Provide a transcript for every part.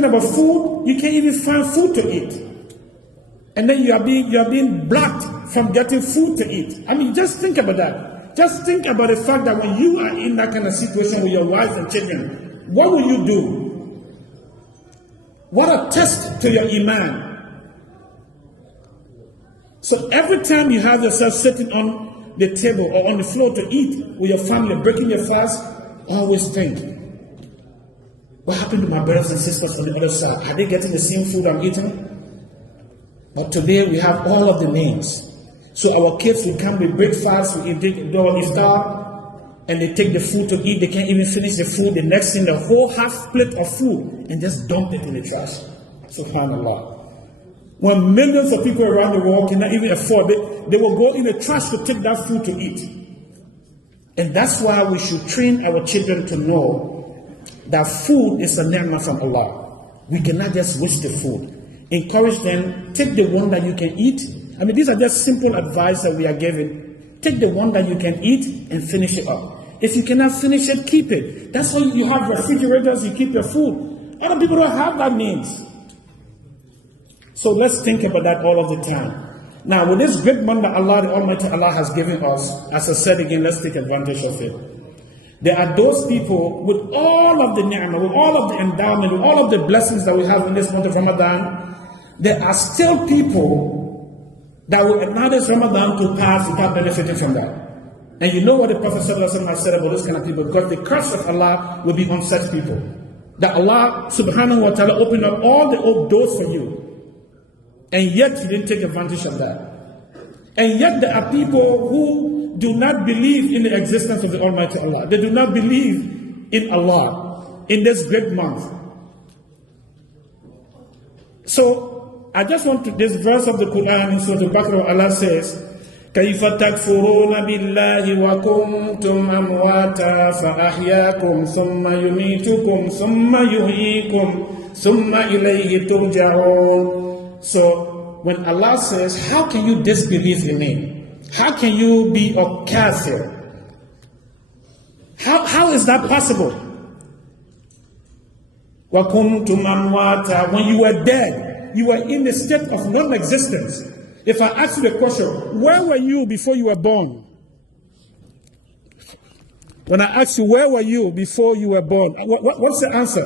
dreaming about food, you can't even find food to eat. And then you are being blocked from getting food to eat. I mean, just think about that. Just think about the fact that when you are in that kind of situation with your wife and children, what will you do? What a test to your iman. So every time you have yourself sitting on the table or on the floor to eat with your family, breaking your fast, always think, what happened to my brothers and sisters on the other side? Are they getting the same food I'm eating? But today we have all of the names. So our kids will come with breakfast, we eat iftar, and they take the food to eat. They can't even finish the food. The next thing, the whole half plate of food, and just dump it in the trash. Subhanallah. When millions of people around the world cannot even afford it, they will go in the trash to take that food to eat. And that's why we should train our children to know that food is a ni'mah from Allah. We cannot just waste the food. Encourage them, take the one that you can eat. I mean, these are just simple advice that we are giving. Take the one that you can eat and finish it up. If you cannot finish it, keep it. That's why you have refrigerators, you keep your food. Other people don't have that means. So let's think about that all of the time. Now, with this great month that Allah, the Almighty Allah, has given us, as I said again, let's take advantage of it. There are those people with all of the ni'mah, with all of the endowment, with all of the blessings that we have in this month of Ramadan. There are still people that will allow this Ramadan to pass without benefiting from that. And you know what the Prophet ﷺ has said about this kind of people, because the curse of Allah will be on such people. That Allah subhanahu wa ta'ala opened up all the old doors for you. And yet you didn't take advantage of that. And yet there are people who do not believe in the existence of the Almighty Allah. They do not believe in Allah in this great month. So I just want to, this verse of the Quran in Surah Al-Baqarah, Allah says, كَيْفَ تَكْفُرُونَ بِاللَّهِ وَكُنْتُمْ أَمْوَاتًا فَأَحْيَاكُمْ ثُمَّ يُمِيتُكُمْ ثُمَّ يُحْيِيكُمْ ثُمَّ إِلَيْهِ تُرْجَعُونَ. So when Allah says, how can you disbelieve in me? How can you be a kafir? How is that possible? وَكُنْتُمْ أَمْوَاتًا. When you were dead, you were in a state of non-existence. If I ask you the question, where were you before you were born? When I ask you, where were you before you were born? What's the answer?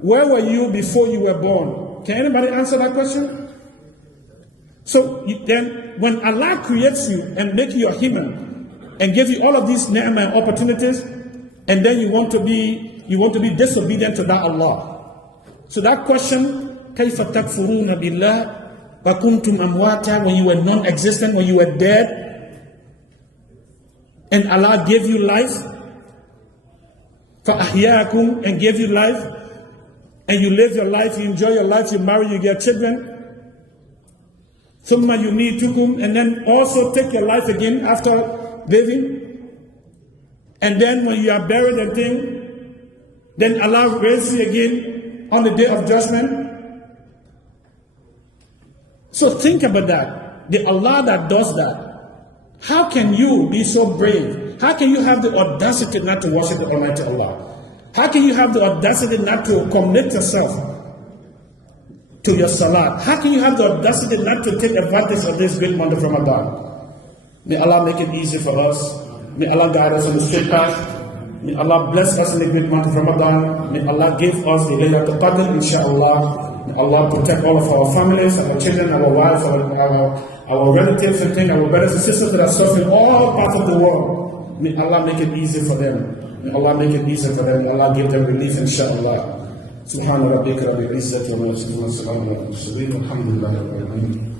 Where were you before you were born? Can anybody answer that question? So then, when Allah creates you and makes you a human and gives you all of these ni'mah and opportunities, and then you want to be disobedient to that Allah. So that question, كَيْفَ تَكْفُرُونَ بِاللَّهِ وَكُنْتُمْ أَمْوَاتًا, when you were non-existent, when you were dead, and Allah gave you life, فَأَحْيَاكُمْ, and gave you life, and you live your life, you enjoy your life, you marry, you get children, ثُمَّ يُمِيتُكُمْ, and then also take your life again after living, and then when you are buried and things, then Allah raises you again on the day of judgment. So think about that. The Allah that does that. How can you be so brave? How can you have the audacity not to worship the Almighty Allah? How can you have the audacity not to commit yourself to your salat? How can you have the audacity not to take advantage of this great month of Ramadan? May Allah make it easy for us. May Allah guide us on the straight path. May Allah bless us in the great month of Ramadan. May Allah give us the Laylatul Qadr, inshallah. May Allah protect all of our families, our children, our wives, our relatives, and our brothers and sisters that are suffering all parts of the world. May Allah make it easy for them. May Allah make it easy for them. May Allah give them relief, inshallah. Subhana rabbika rabbil izzati wa ma yasifun wa salamun ala al-mursalin. Alhamdulillahi rabbil alamin.